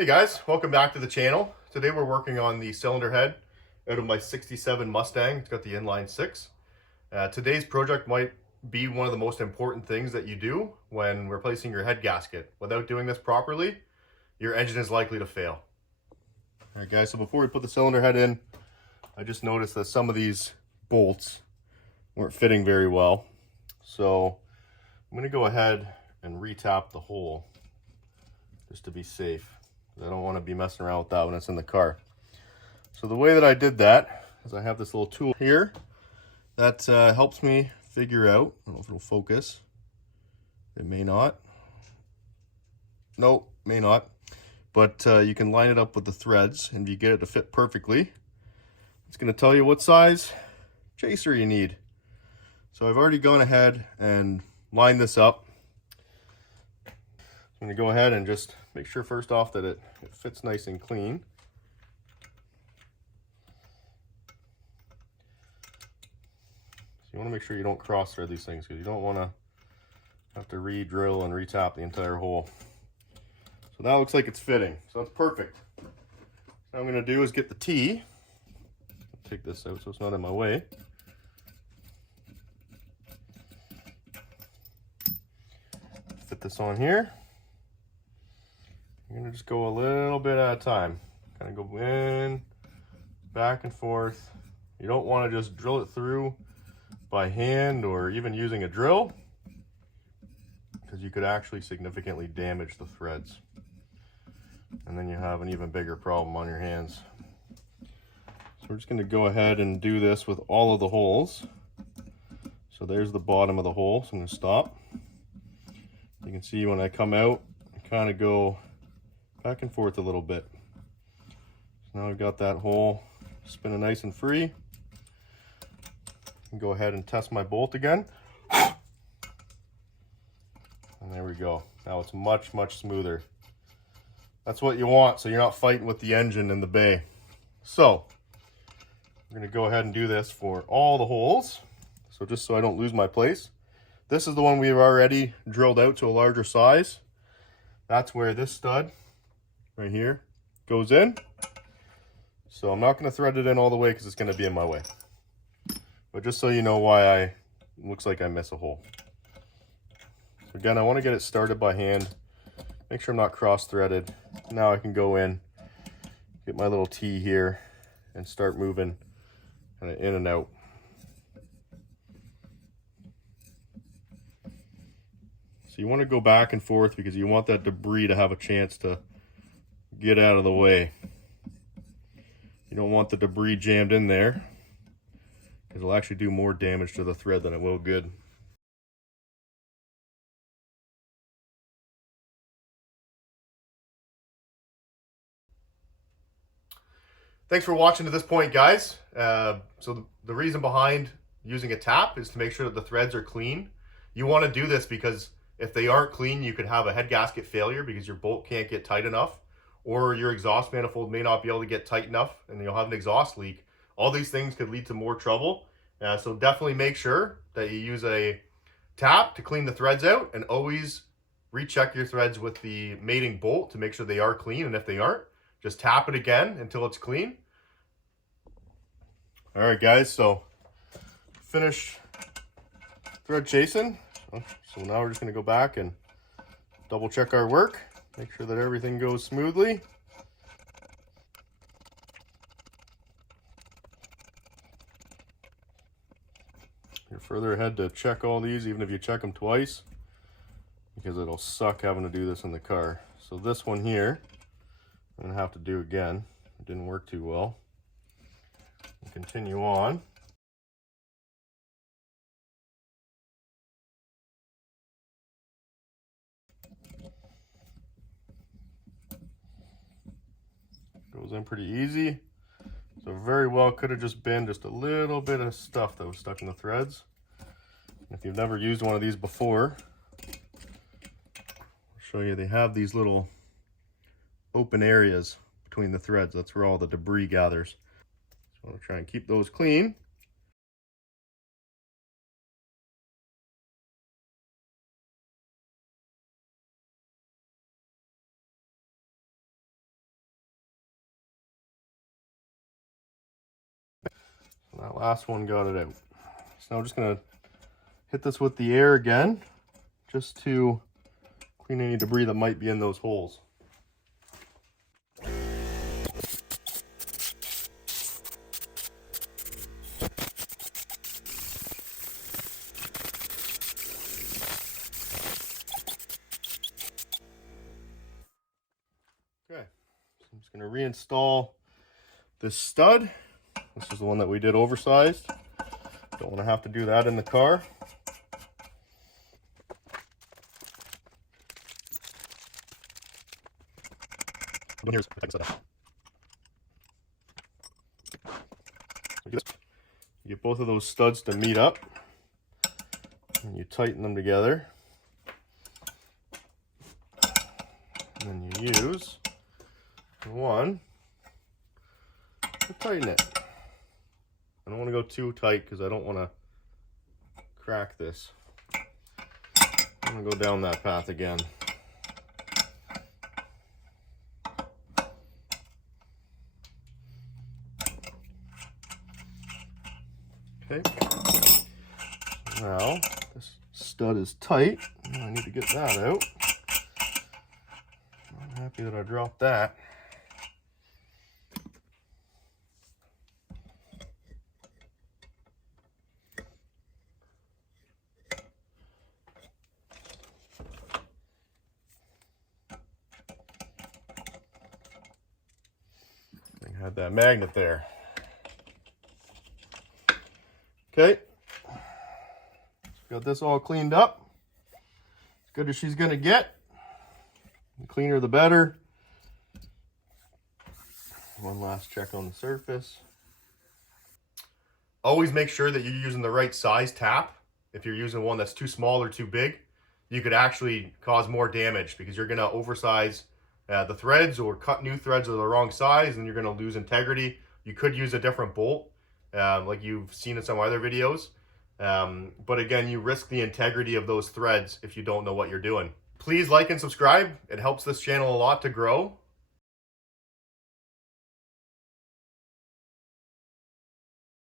Hey guys, welcome back to the channel. Today we're working on the cylinder head out of my 67 Mustang. It's got the inline 6. Today's project might be one of the most important things that you do when replacing your head gasket. Without doing this properly, your engine is likely to fail. Alright guys, so before we put the cylinder head in, I just noticed that some of these bolts weren't fitting very well. So I'm going to go ahead and re-tap the hole just to be safe. I don't want to be messing around with that when it's in the car. So the way that I did that is I have this little tool here that helps me figure out, I don't know if it'll focus. It may not. Nope, may not. But you can line it up with the threads, and if you get it to fit perfectly, it's going to tell you what size chaser you need. So I've already gone ahead and lined this up. I'm going to go ahead and just make sure first off that it fits nice and clean. So you want to make sure you don't cross thread these things because you don't want to have to re-drill and re-tap the entire hole. So that looks like it's fitting, so that's perfect. What I'm going to do is get the T. Take this out so it's not in my way. Fit this on here. I'm going to just go a little bit at a time. Kind of go in, back and forth. You don't want to just drill it through by hand or even using a drill, because you could actually significantly damage the threads. And then you have an even bigger problem on your hands. So we're just going to go ahead and do this with all of the holes. So there's the bottom of the hole, so I'm going to stop. You can see when I come out, I kind of go back and forth a little bit. So now I've got that hole spinning nice and free. Go ahead and test my bolt again. And there we go. Now it's much, much smoother. That's what you want, so you're not fighting with the engine in the bay. So I'm going to go ahead and do this for all the holes. So just so I don't lose my place. This is the one we've already drilled out to a larger size. That's where this stud right here goes in. So I'm not going to thread it in all the way because it's going to be in my way. But just so you know why looks like I miss a hole. So again, I want to get it started by hand. Make sure I'm not cross-threaded. Now I can go in, get my little T here, and start moving kind of in and out. So you want to go back and forth because you want that debris to have a chance to get out of the way. You don't want the debris jammed in there, because it'll actually do more damage to the thread than it will good. Thanks for watching to this point, guys. So the reason behind using a tap is to make sure that the threads are clean. You want to do this because if they aren't clean, you could have a head gasket failure because your bolt can't get tight enough, or your exhaust manifold may not be able to get tight enough and you'll have an exhaust leak. All these things could lead to more trouble. So definitely make sure that you use a tap to clean the threads out, and always recheck your threads with the mating bolt to make sure they are clean, and if they aren't, just tap it again until it's clean. All right, guys, so finished thread chasing. So now we're just going to go back and double check our work, make sure that everything goes smoothly. You're further ahead to check all these, even if you check them twice, because it'll suck having to do this in the car. So this one here, I'm going to have to do again. It didn't work too well. We'll continue on. Goes in pretty easy. So very well could have just been just a little bit of stuff that was stuck in the threads. If you've never used one of these before, I'll show you. They have these little open areas between the threads. That's where all the debris gathers. So I'm going to try and keep those clean. That last one got it out. So now I'm just gonna hit this with the air again, just to clean any debris that might be in those holes. Okay, so I'm just going to reinstall this stud. This is the one that we did oversized. Don't want to have to do that in the car. You get both of those studs to meet up, and you tighten them together. And then you use one to tighten it. I don't want to go too tight because I don't want to crack this. I'm going to go down that path again. Okay. Now, this stud is tight. I need to get that out. I'm happy that I dropped that. I had that magnet there. Okay, got this all cleaned up. As good as she's gonna get. The cleaner the better. One last check on the surface. Always make sure that you're using the right size tap. If you're using one that's too small or too big, you could actually cause more damage because you're gonna oversize the threads or cut new threads of the wrong size, and you're gonna lose integrity. You could use a different bolt, like you've seen in some other videos. But again, you risk the integrity of those threads if you don't know what you're doing. Please like and subscribe. It helps this channel a lot to grow.